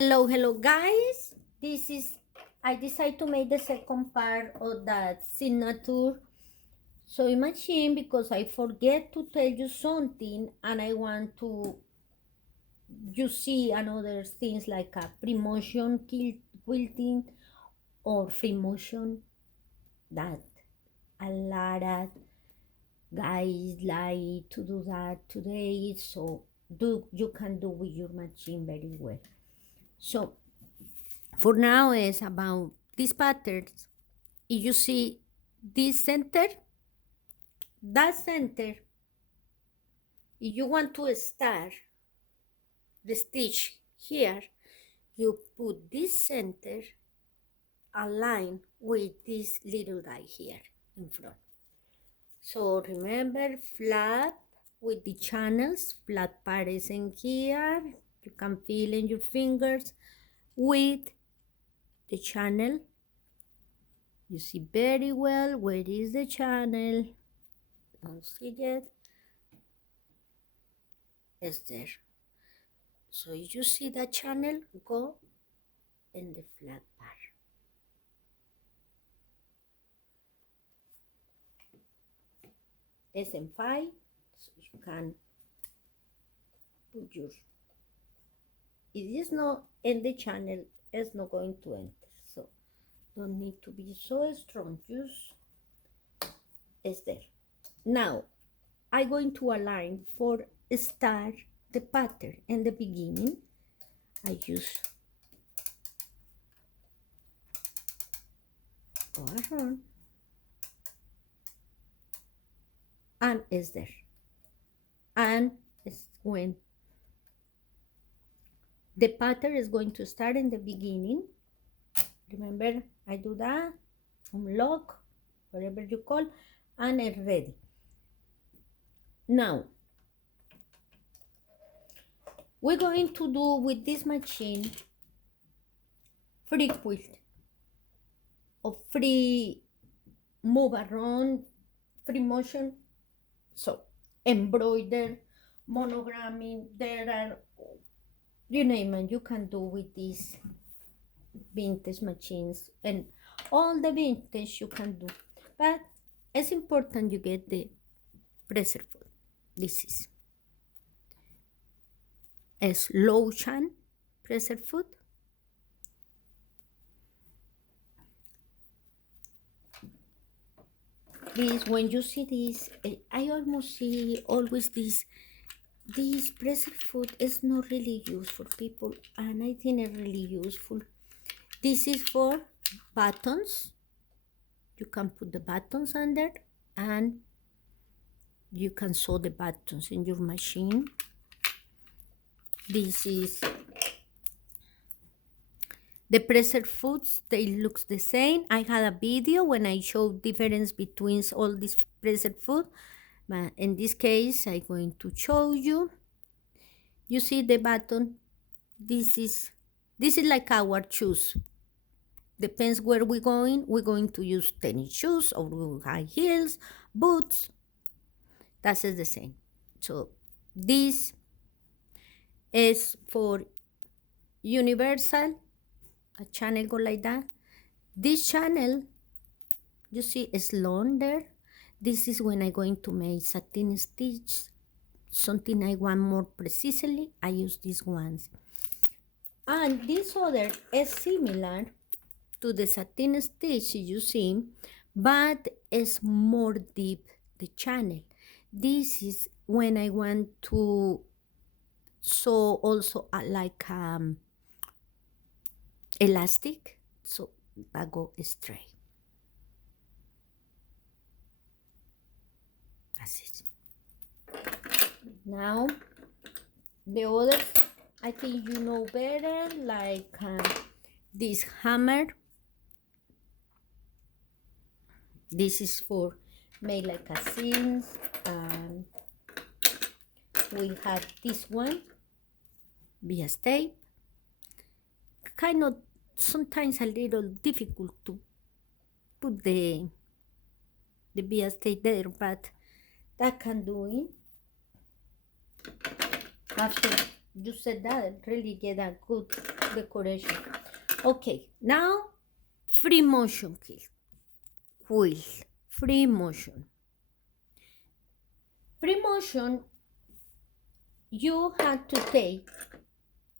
Hello guys. This is I decided to make the second part of that signature sewing machine because I forget to tell you something and I want to you see another things like a free motion quilting or free motion that a lot of guys like to do that today, so do you can do with your machine very well. So for now is about these patterns. If you see this center, that center, if you want to start the stitch here, you put this center aligned with this little guy here in front. So remember, flat with the channels, flat parts in here. You can feel in your fingers with the channel. You see very well where is the channel. Don't see yet. It's there. So you see that channel, go in the flat part. It's in 5, so you can put your, it is not in the channel, it's not going to enter. So don't need to be so strong, just it's there. Now I'm going to align for start the pattern in the beginning. I use go around and it's there. And it's when the pattern is going to start in the beginning. Remember, I do that, unlock, whatever you call, and it's ready. Now, we're going to do with this machine free quilt or free move around, free motion. So, embroider, monogramming, there are, you name it, you can do with these vintage machines and all the vintage you can do, but it's important you get the presser foot. This is a slow chan presser foot. This when you see this, I almost see always this presser foot is not really used for people, and I think it's really useful. This is for buttons. You can put the buttons under and you can sew the buttons in your machine. This is the presser foods, they looks the same. I had a video when I showed difference between all these presser food, but in this case I'm going to show you. You see the button, this is like our shoes. Depends where we're going to use tennis shoes or high heels, boots. That is the same. So this is for universal, a channel go like that. This channel, you see, is longer. This is when I'm going to make satin stitch, something I want more precisely, I use these ones. And this other is similar to the satin stitch you see, but it's more deep, the channel. This is when I want to sew also like elastic, so that go straight. That's it. Now the others, I think you know better, like this hammer. This is for make like a seams, and we have this one via tape. Kind of sometimes a little difficult to put the via tape there, but that can do it. After You said that really get a good decoration. Okay, now free motion quill. Free motion. Free motion, you had to take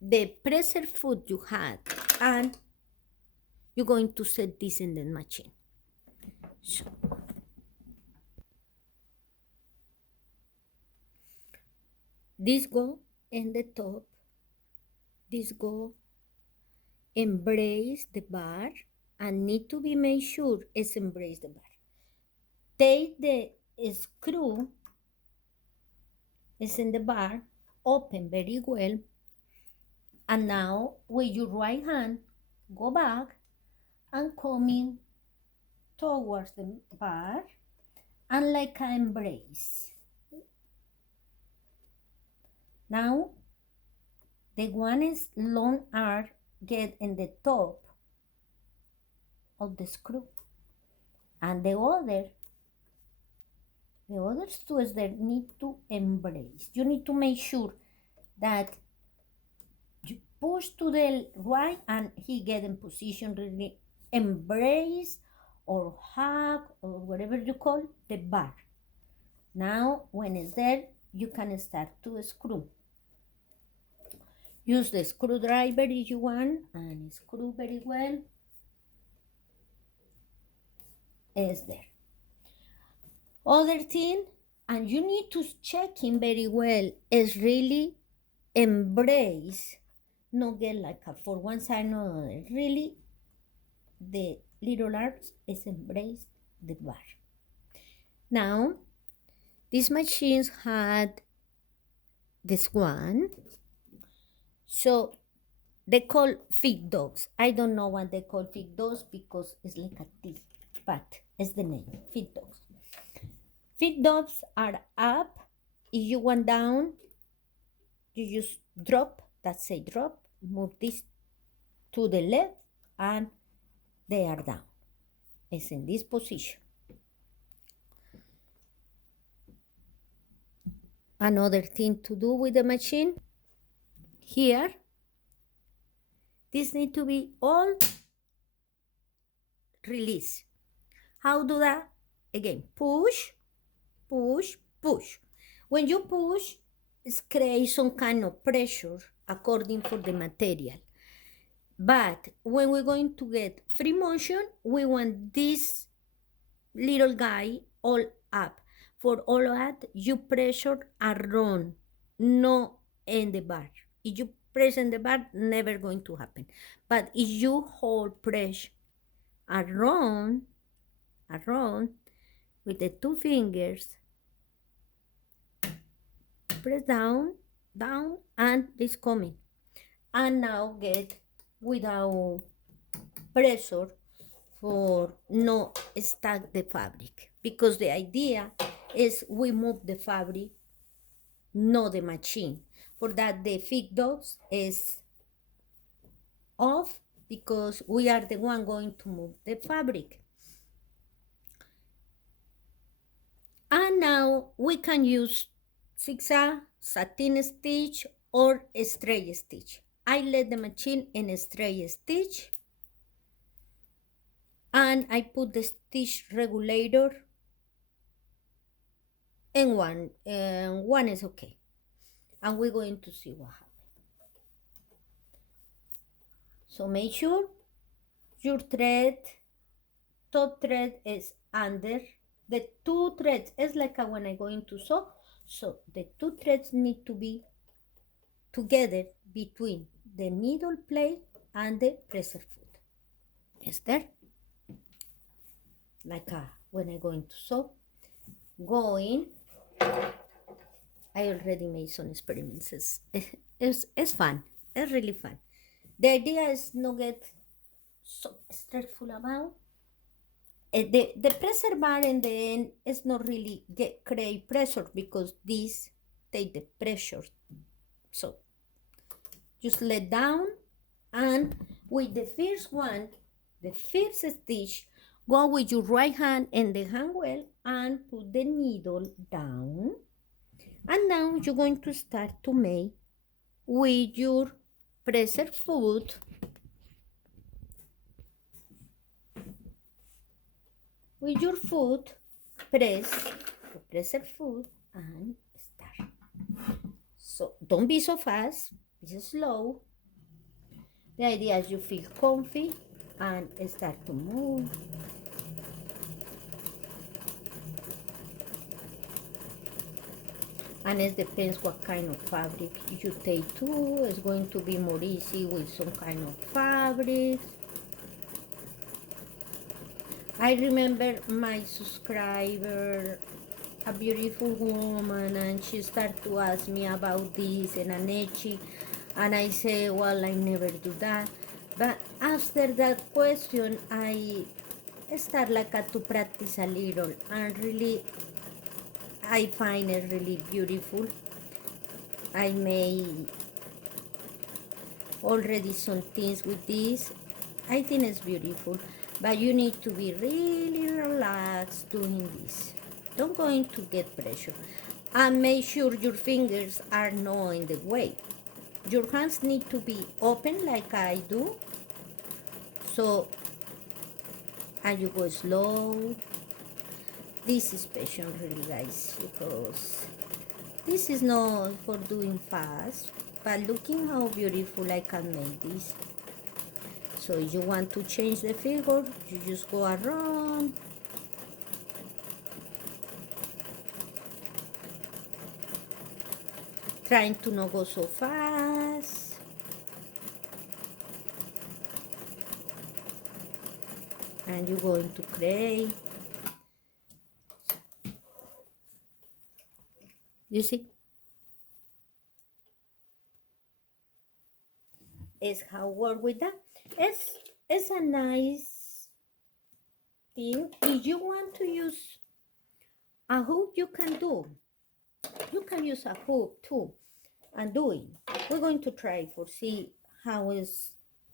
the preserved food you had and you're going to set this in the machine. So this go in the top, this go embrace the bar and need to be made sure it's embrace the bar. Take the screw is in the bar, open very well, and now with your right hand go back and coming towards the bar and like an embrace. Now the one is long arm get in the top of the screw and the others two is there need to embrace. You need to make sure that you push to the right and he get in position, really embrace or hug or whatever you call the bar. Now when it's there, you can start to screw. Use the screwdriver if you want and screw very well. It's there. Other thing, and you need to check him very well, is really embrace, not get like a for one side or other. Really, the little arms is embrace the bar. Now, these machines had this one. So they call feed dogs. I don't know what they call feed dogs because it's like a T, but it's the name, feed dogs. Feed dogs are up. If you want down, you just drop, that's a drop, move this to the left, and they are down. It's in this position. Another thing to do with the machine, here, this need to be all release. How do that? Again, push, push, push. When you push, it creates some kind of pressure according for the material. But when we're going to get free motion, we want this little guy all up. For all that, you pressure around, no in the bar. If you press in the bar, never going to happen. But if you hold press around with the two fingers, press down, and it's coming. And now get without pressure for not stack the fabric, because the idea is we move the fabric, not the machine. For that, the feed dogs is off because we are the one going to move the fabric. And now we can use zigzag, satin stitch, or a straight stitch. I let the machine in a straight stitch, and I put the stitch regulator in one. One is okay, and we're going to see what happens. So make sure your thread, top thread is under the two threads. It's like when I'm going to sew. So the two threads need to be together between the needle plate and the presser foot. Is there? Like when I'm going to sew. I already made some experiments. It's fun. It's really fun. The idea is not get so stressful about. The pressure bar in the end is not really create pressure because these take the pressure. So just let down, and with the first one, the first stitch, go with your right hand in the hand well and put the needle down. And now you're going to start to make with your pressed foot. With your foot, press the pressed foot and start. So don't be so fast, be slow. The idea is you feel comfy and start to move. And it depends what kind of fabric you take too. It's going to be more easy with some kind of fabrics. I remember my subscriber, a beautiful woman, and she started to ask me about this and an etching, and I say, well, I never do that. But after that question, I start like to practice a little, and really, I find it really beautiful. I made already some things with this. I think it's beautiful, but you need to be really relaxed doing this. Don't go into get pressure, and make sure your fingers are not in the way. Your hands need to be open like I do. So, and you go slow. This is special really, guys, because this is not for doing fast, but looking how beautiful I can make this. So if you want to change the figure, you just go around. Trying to not go so fast. And you're going to create. You see? Is how work with that. It's a nice thing. If you want to use a hook, you can do. You can use a hook too and do it. We're going to try for see how it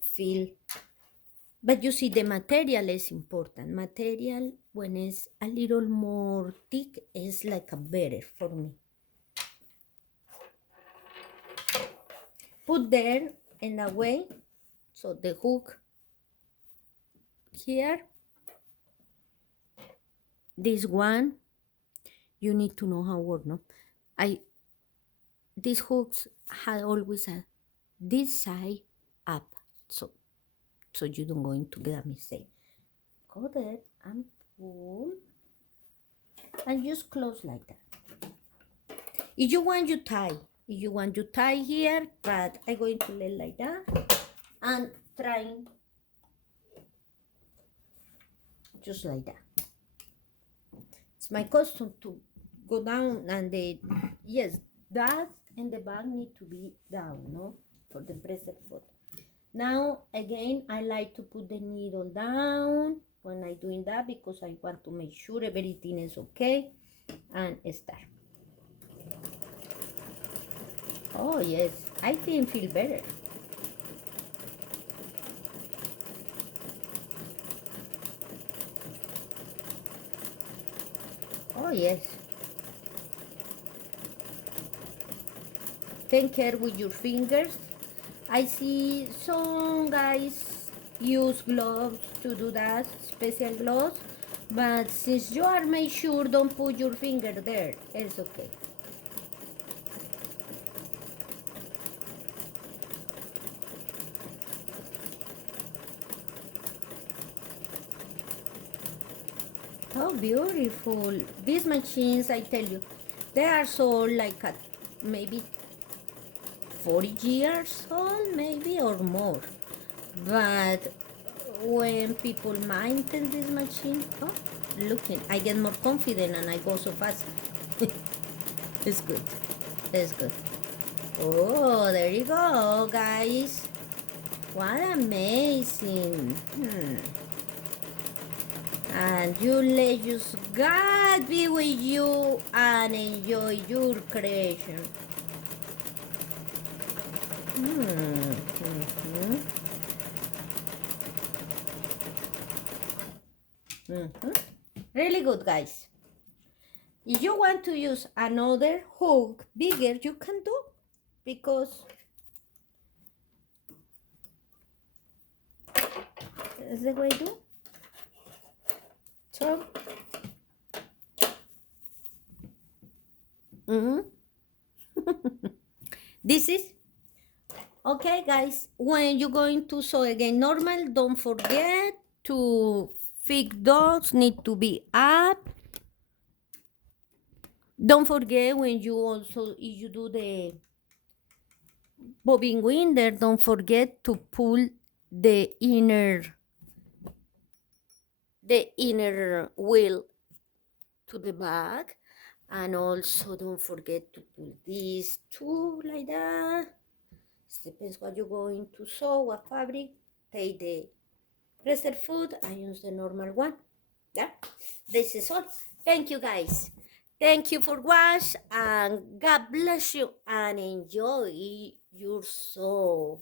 feel. But you see, the material is important. Material, when it's a little more thick, is like a better for me. Put there in a way, so the hook here, this one, you need to know how work, no? These hooks have always this side up, so you don't going to get a mistake. Go there and pull, and just close like that. If you want, you tie. If you want, you tie here, but I'm going to lay like that and trying just like that. It's my custom to go down, and yes, that and the back need to be down, no, for the pressed foot. Now again, I like to put the needle down when I'm doing that because I want to make sure everything is okay, and start. Oh yes, I think feel better. Oh yes. Take care with your fingers. I see some guys use gloves to do that, special gloves, but since you are made sure, don't put your finger there. It's okay. How beautiful. These machines, I tell you, they are sold like at maybe 40 years old, maybe, or more. But when people maintain this machine, oh, looking, I get more confident and I go so fast. It's good. It's good. Oh, there you go, guys. What amazing. And you let just God be with you and enjoy your creation. Really good, guys. If you want to use another hook bigger, you can do, because That's the way I do. So, this is okay, guys. When you're going to sew again normal, don't forget to fig dots need to be up. Don't forget when you also, if you do the bobbin winder, don't forget to pull the inner wheel to the back, and also don't forget to pull these two like that. It depends what you're going to sew, what fabric. Take the presser foot and use the normal one. Yeah, this is all. Thank you, guys. Thank you for watch, and God bless you, and enjoy your sew.